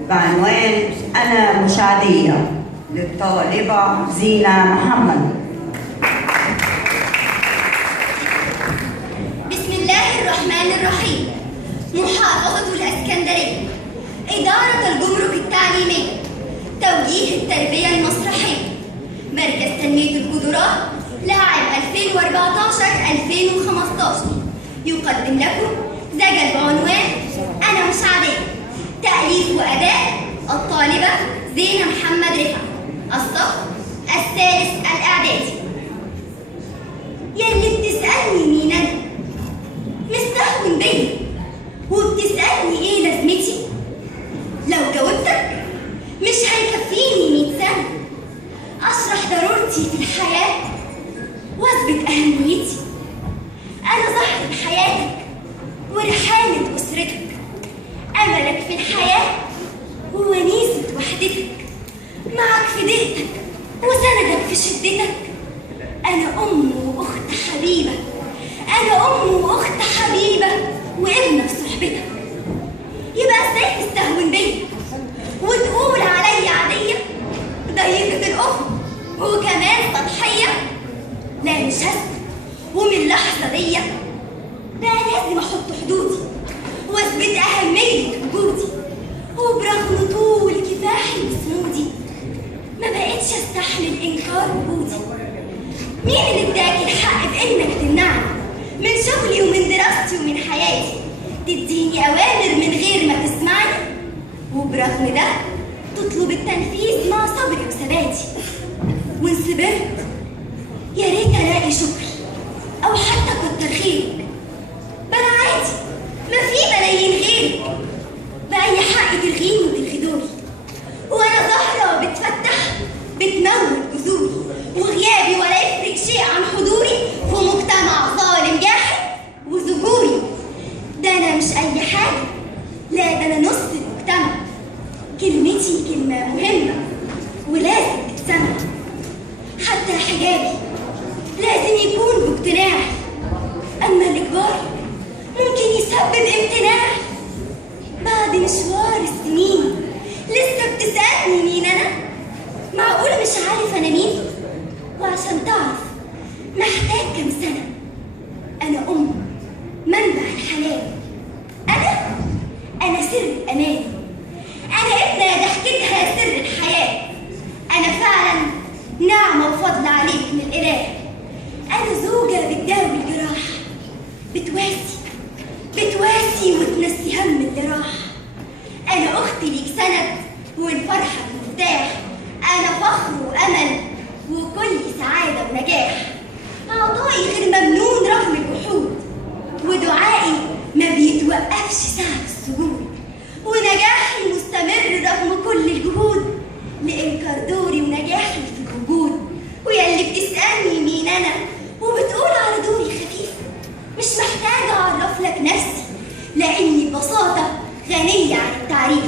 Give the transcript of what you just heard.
بعنوان أنا مساعدية للطالبة زينة محمد. بسم الله الرحمن الرحيم. محافظة الإسكندرية، إدارة الجمرك التعليمية، توجيه التربية المسرحية، مركز تنمية القدرات لعام 2014-2015 يقدم لكم زجل بعنوان أنا مساعدية، تأليف وأداء الطالبة زينة محمد رفعت، الصف الثالث الإعدادي. يلي بتسألني مين أنا؟ مستهون بيا وبتسألني إيه لازمتي؟ لو جاوبتك مش هيكفيني 100 سنة أشرح ضرورتي في الحياة وأثبت أهميتي. أنا زهرة حياتك وريحانة أسرتك، أملك في الحياة وونيسة وحدتك، معك في ضيقتك وسندك في شدتك. أنا أم وأخت حبيبة، أنا أم وأخت حبيبة وابنة في صحبتك. يبقى إزاي تستهون بيا وتقول عليا عادية ضيقة الأفق وكمان سطحية؟ لا مش هسكت، ومن اللحظة دي بقى لازم أحط حدودي وأثبت أهمية وجودي. وبرغم طول كفاحي وصمودي ما بقتش أستحمل إنكار وجودي. مين اللي اداك الحق بإنك تمنعني من شغلي ومن دراستي ومن حياتي، تديني أوامر من غير ما تسمعني، وبرغم ده تطلب التنفيذ مع صبري وثباتي؟ وإن صبرت يا ريت ألاقي شكر أو حتى كتر خيرك. بقى عادي، ما في ملايين غيرك بأي حق تلغيني وتلغدوني، وأنا زهرة بتفتح بتموت جذوري، وغيابي ولا يفرق شيء عن حضوري في مجتمع ظالم جاحد وذكوري. ده أنا مش أي حاجة، لا ده أنا نص المجتمع. كلمتي كلمة مهمة ولازم تتسمع. حتى حجابي لازم يكون باقتناعي، أما الإجبار ممكن يسبب امتناعي. بعد مشوار السنين لسه بتسألني مين أنا؟ معقول مش عارف أنا مين؟ وعشان تعرف محتاج كام سنة. أنا أم منبع الحنان، أنا سر الأمان، أنا ابنة ضحكتها سر الحياة. أنا فعلا نعمة وفضل عليك من الإله. أنا زوجة بتداوي الجراح، بتواسي وتنسي هم اللي راح. أنا أختي ليك سند والفرحة مفتاح. أنا فخر وأمل وكل سعادة ونجاح. عطائي غير ممنون رغم الوحود، ودعائي ما بيتوقفش ساعة السجود، ونجاحي مستمر رغم كل الجهود لإنكار دوري ونجاحي في الوجود. وياللي بتسألني مين أنا وبتقول على دوري خفيف، مش محتاجة أعرف لك نفسي، لأني ببساطة غنية عن التعريف.